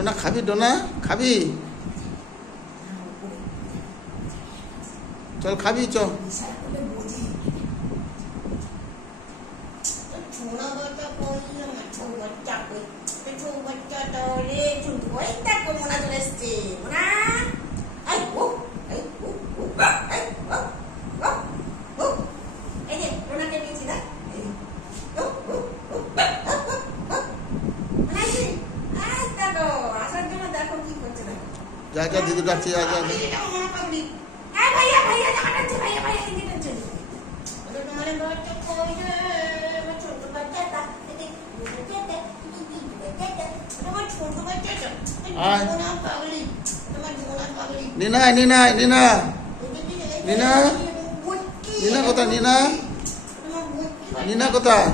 ডোনা খাবি? ডোনা খাবি? চল খাবি, চ। যা যা, দিদি ডাকছে, যা যা। নিনা নিনা নিনা নিনা নিনা কোথায়? নিনা নিনা কোথায়?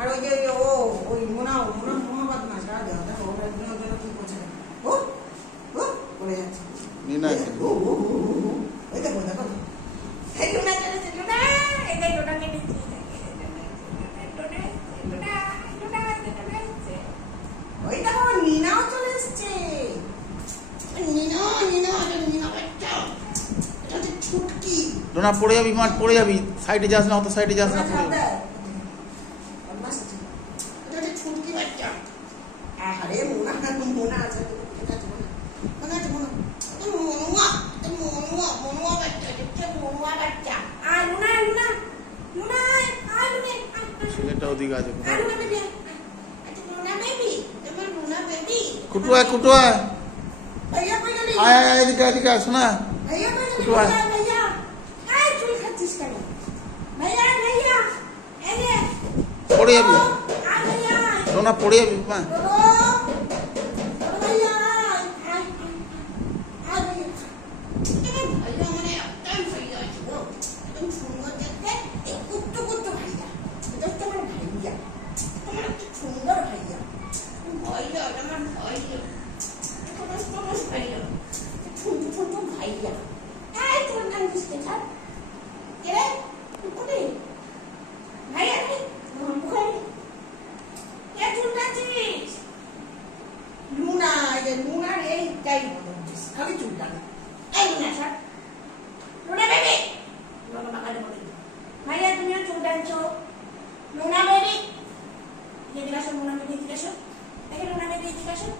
আর ওই যে ওই মোনা বদমাশ দেখো কি করছে, পড়ে যাচ্ছে। নিনা ওই দেখো দেখো ওই দেখো নিনাও চলে এসছে। নিনা নিনা নিনা বাচ্চা, এটা হচ্ছে ছুটকি। ডোনা পড়ে যাবি, মাঠ পড়ে যাবি, সাইডে যাস না, অত সাইডে যাস না, পড়ে যাবি। ছুটকি বাচ্চা। আরে মোনা মোনা আছে, মোনা আছে, মোনা মনুয়া মনুয়া মনুয়া বাচ্চা, দেখছে মনুয়া বাচ্চা। আর লুনা লুনা লুনা আর লুনা, ছেলেটা ওদিকে আছে। আর লুনা বেবি, আচ্ছা লুনা বেবি, তোমার লুনা বেবি। কুটুয়া কুটুয়া, ভাইয়া ভাইয়া আয় আয়, এদিকে এদিকে আয়, শোনা। ভাইয়া ভাইয়া কুটুয়া ভাইয়া, আয় চুল খাচ্ছিস কেন? ভাইয়া ভাইয়া, এই রে পড়ে যাবি, আয় ভাইয়া, ডোনা পড়ে যাবি। মা লুনার এইটাই খালি চুলটা এই লুনা স্যার, লুনা বেবি, ভাইয়া তুমিও চুল টানছো। লুনা বেবি, এদিকে আসো, লুনা বেবি এদিকে আসো, দেখে লুনা বেবি এদিকে আসো।